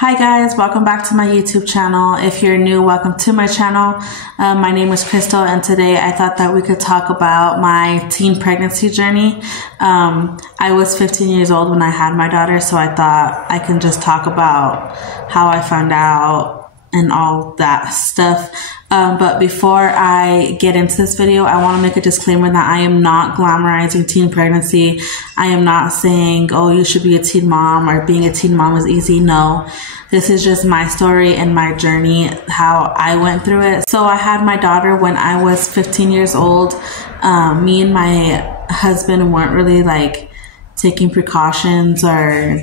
Hi guys, welcome back to my YouTube channel. If you're new, welcome to my channel. My name is Crystal, and today I thought that we could talk about my teen pregnancy journey. I was 15 years old when I had my daughter, so I thought I can just talk about how I found out and all that stuff. But before I get into this video, I want to make a disclaimer that I am not glamorizing teen pregnancy. I am not saying, oh, you should be a teen mom or being a teen mom is easy. No, this is just my story and my journey, how I went through it. So I had my daughter when I was 15 years old. Me and my husband weren't really like taking precautions or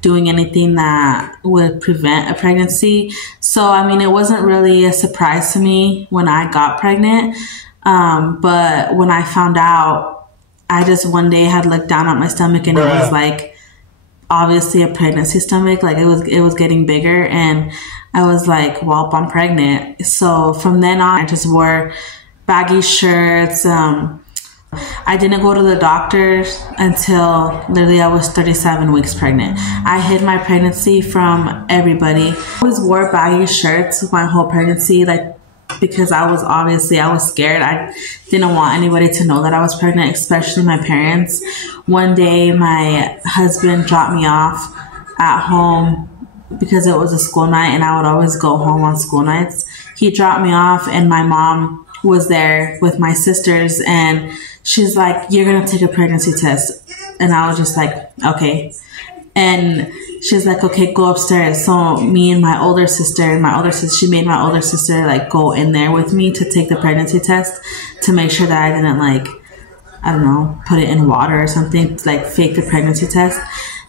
doing anything that would prevent a pregnancy. So, I mean, it wasn't really a surprise to me when I got pregnant. But when I found out, I just one day had looked down at my stomach and it was like, obviously a pregnancy stomach. Like it was getting bigger, and I was like, well, I'm pregnant. So from then on, I just wore baggy shirts. I didn't go to the doctor until literally I was 37 weeks pregnant. I hid my pregnancy from everybody. I always wore baggy shirts my whole pregnancy, like because I was scared. I didn't want anybody to know that I was pregnant, especially my parents. One day my husband dropped me off at home because it was a school night and I would always go home on school nights. He dropped me off and my mom was there with my sisters, and she's like, you're gonna take a pregnancy test. And I was just like, okay. And she's like, okay, go upstairs. So me and my older sister, she made my older sister like go in there with me to take the pregnancy test to make sure that I didn't like, I don't know, put it in water or something to like fake the pregnancy test.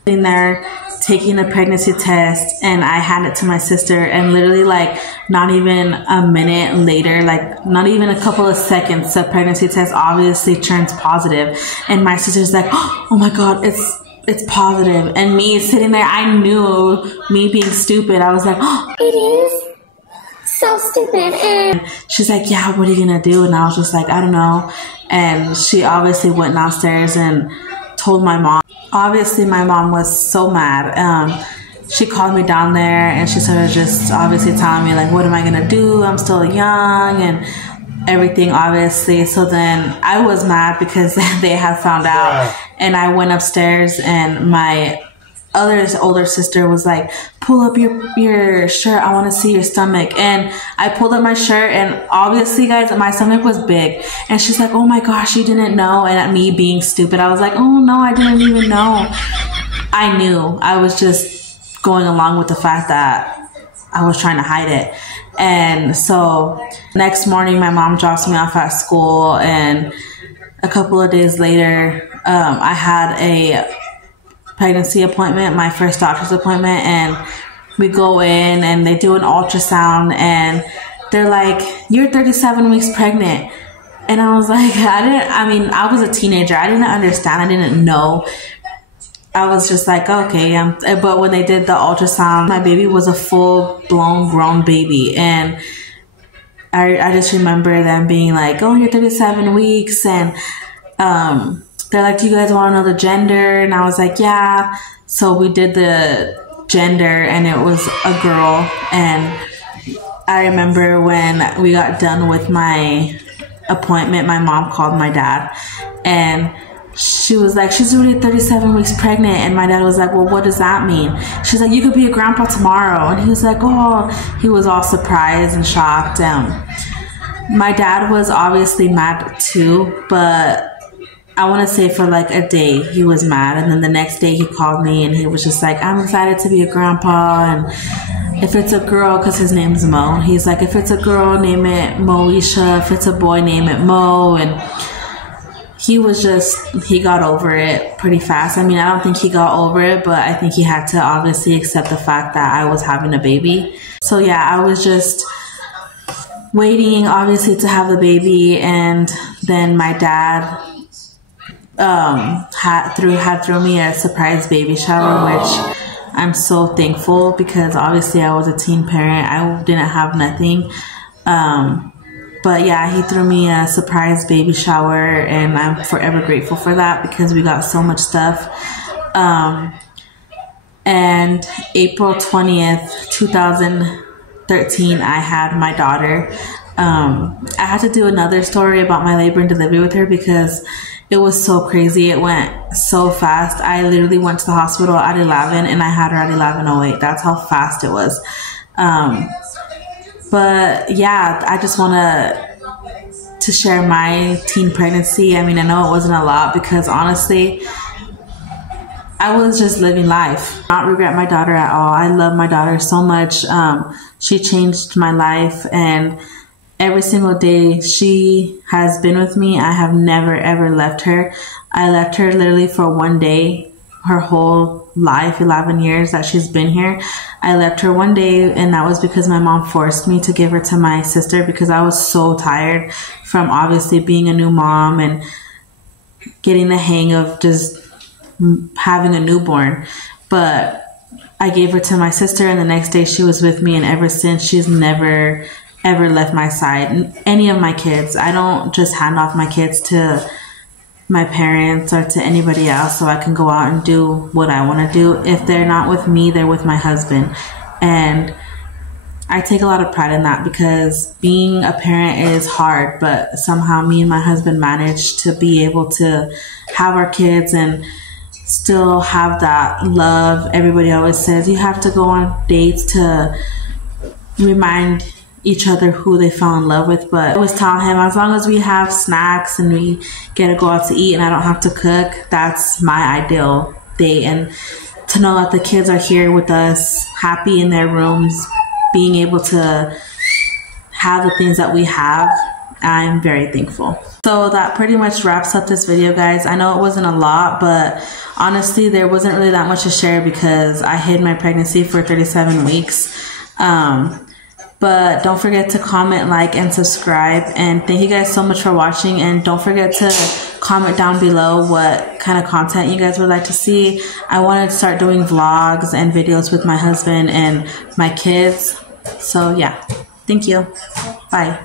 In there taking the pregnancy test, and I handed it to my sister, and literally like not even a minute later, like not even a couple of seconds, the pregnancy test obviously turns positive. And my sister's like, oh my God, it's positive. And me sitting there, I knew, me being stupid, I was like, oh, it is so stupid. And she's like, yeah, what are you gonna do? And I was just like, I don't know. And she obviously went downstairs and told my mom. Obviously my mom was so mad. She called me down there and she started just obviously telling me like, what am I gonna do? I'm still young and everything, obviously. So then I was mad because they had found out. And I went upstairs and my older sister was like, pull up your shirt, I want to see your stomach. And I pulled up my shirt, and obviously guys, my stomach was big. And she's like, oh my gosh, you didn't know? And at me being stupid, I was like, oh no, I didn't even know. I knew. I was just going along with the fact that I was trying to hide it. And so next morning my mom drops me off at school, and a couple of days later I had a pregnancy appointment, my first doctor's appointment, and we go in and they do an ultrasound and they're like, you're 37 weeks pregnant. And I was like, I was a teenager. I didn't understand. I didn't know. I was just like, okay. But when they did the ultrasound, my baby was a full-blown grown baby. And I just remember them being like, oh, you're 37 weeks. And they're like, do you guys want to know the gender? And I was like, yeah. So we did the gender, and it was a girl. And I remember when we got done with my appointment, my mom called my dad, and she was like, she's already 37 weeks pregnant. And my dad was like, well, what does that mean? She's like, you could be a grandpa tomorrow. And he was like, oh, he was all surprised and shocked. My dad was obviously mad too, but I want to say for like a day he was mad, and then the next day he called me and he was just like, I'm excited to be a grandpa, and if it's a girl, because his name's Mo, he's like, if it's a girl, name it Moesha, if it's a boy, name it Mo. And he got over it pretty fast. I mean, I don't think he got over it, but I think he had to obviously accept the fact that I was having a baby. So yeah, I was just waiting obviously to have the baby, and then my dad had thrown me a surprise baby shower, which I'm so thankful, because obviously I was a teen parent. I didn't have nothing. But yeah, he threw me a surprise baby shower, and I'm forever grateful for that, because we got so much stuff. And April 20th, 2013, I had my daughter. I had to do another story about my labor and delivery with her because it was so crazy. It went so fast. I literally went to the hospital at 11 and I had her at 11:08. That's how fast it was. But yeah, I just want to share my teen pregnancy. I mean, I know it wasn't a lot because honestly, I was just living life. I don't regret my daughter at all. I love my daughter so much. She changed my life, and every single day she has been with me. I have never ever left her. I left her literally for one day. Her whole life, 11 years that she's been here, I left her one day, and that was because my mom forced me to give her to my sister because I was so tired from obviously being a new mom and getting the hang of just having a newborn. But I gave her to my sister, and the next day she was with me, and ever since she's never ever left my side. Any of my kids, I don't just hand off my kids to my parents or to anybody else so I can go out and do what I want to do. If they're not with me, they're with my husband. And I take a lot of pride in that because being a parent is hard, but somehow me and my husband managed to be able to have our kids and still have that love. Everybody always says you have to go on dates to remind each other who they fell in love with, but I always tell him as long as we have snacks and we get to go out to eat and I don't have to cook, that's my ideal date. And to know that the kids are here with us, happy in their rooms, being able to have the things that we have, I'm very thankful. So that pretty much wraps up this video, guys. I know it wasn't a lot, but honestly there wasn't really that much to share because I hid my pregnancy for 37 weeks. But don't forget to comment, like, and subscribe. And thank you guys so much for watching. And don't forget to comment down below what kind of content you guys would like to see. I want to start doing vlogs and videos with my husband and my kids. So yeah, thank you. Bye.